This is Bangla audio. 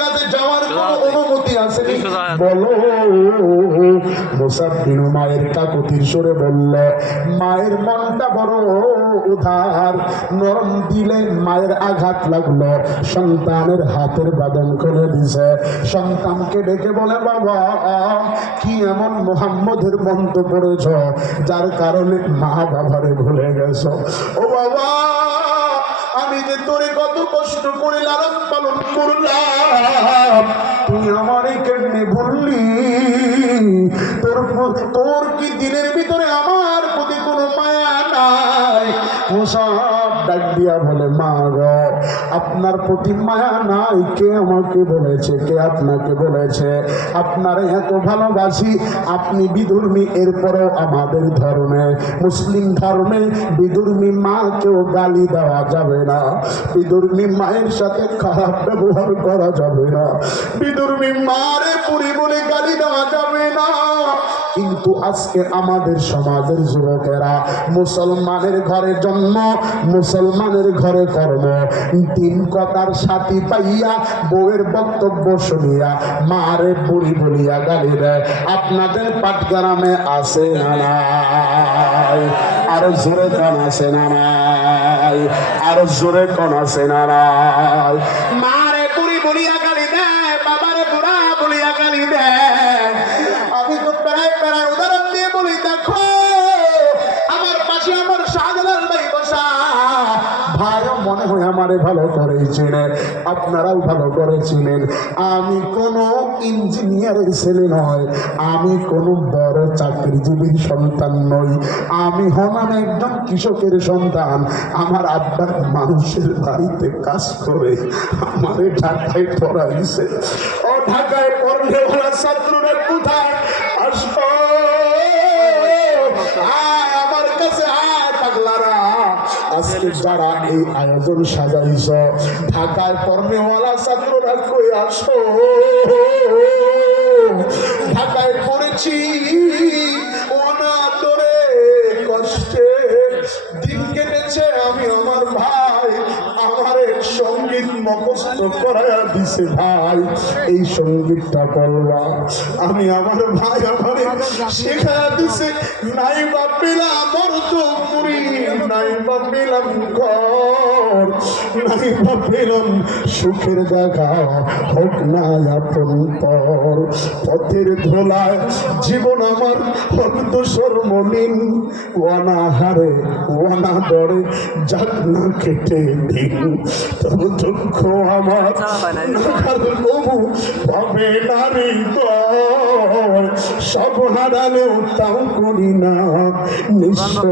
কাছে যাওয়ার কোনো অনুমতি আছে? বলো। মুসাব বিন মায়ের কাকুতির সুরে বলল, মায়ের মনটা বড় উদার, নরম দিলে মায়ের আঘাত লাগলো, সন্তানের হাতের বাঁধন করে দিছে। সন্তানকে ডেকে বলে, বাবা কি এমন মুহাম্মদের মন্ত্র পড়েছ যার কারণে মা বাবারে ভুলে গেছ? ও বাবা, আমি যে তোরে কত কষ্ট করে লালন পালন করলাম, তুই আমারে কেমনে ভুললি? তোর কি দিনের ভিতরে আমার প্রতি কোনো মায়া নাই? মুসাব ডাক দিয়া বলে, মা গো, আপনার প্রতি মায়া নাই? কে আমাকে বলেছে? কে আপনাকে বলেছে? আপনারে এত ভালোবাসি, আপনি বিধর্মী, এরপরেও আমাদের ধর্মে, মুসলিম ধর্মে বিধর্মী মাকেও গালি দেওয়া যাবে না, বিধর্মী মায়ের সাথে খারাপ ব্যবহার করা যাবে না, বিধর্মী মারে পুরি বলে গালি দেওয়া যাবে না। কিন্তু আজকে আমাদের সমাজের যুবকেরা মুসলমানের ঘরে জন্ম, মুসলমানের ঘরে কর্ম, তিন কথার সাথী পাইয়া বউয়ের বক্তব্য শুনিয়া মারে বুড়ি বলিয়া গালি দেয়। আপনাদের পাটগ্রামে আছে না নাই? আরো জোরে কোন আছে না নাই? আরো জোরে কোন আছে না নাই? মারে বুড়ি বলিয়া গালি দেয়, বাবারে বুড়া বলিয়া গালি দেয়। আমি তো প্রায় প্রায় উদাহরণ দিয়ে বলি, দেখো আমার পাশে আমার শাহজালাল ভাই বসা, ভাইও মনে হয় আমারে ভালো করে চিনেন, আপনারাও ভালো করে চিনেন। আমি কোনো ইঞ্জিনিয়ারের ছেলে নয়, আমি কোনো বড় চাকরিজীবীর সন্তান নই, আমি হলাম একজন কৃষকের সন্তান। আমার আব্বা মানুষের বাড়িতে কাজ করে আমারে ঢাকায় পড়াইছে। ও ঢাকায় পড়লে ওরা ছাত্ররা কোথায় আসো? আমার কাছে আয় পাগলারা। আজকে যারা এই আয়োজন সাজাইছ, ঢাকায় পড়নেওয়ালা ছাত্ররা কই আসো? ঢাকায় পড়েছি অনাদরে কষ্টে দিন কেটেছে। আমি আমার ভাই আমার সঙ্গীত মুখস্থ করাইয়া দিছে, ভাই এই সঙ্গীতটা বলবা। আমি আমার ভাই আমার শেখাইয়া দিছে, নাই বা পেলাম অর্থ পুরি, নাই বা পেলাম ঘর, নাই বা পেলাম সুখের দেখা, হোক না আপন পর। পথের ধোলায় জীবন আমার হোক দোষর মলিন, ওয়ানা হারে ওয়ানা ডরে যাক না কেটে দিন। তবু দুঃখ আমার তবু ভাবে নারী সব হারালেও তাও করি না নিঃস্ব।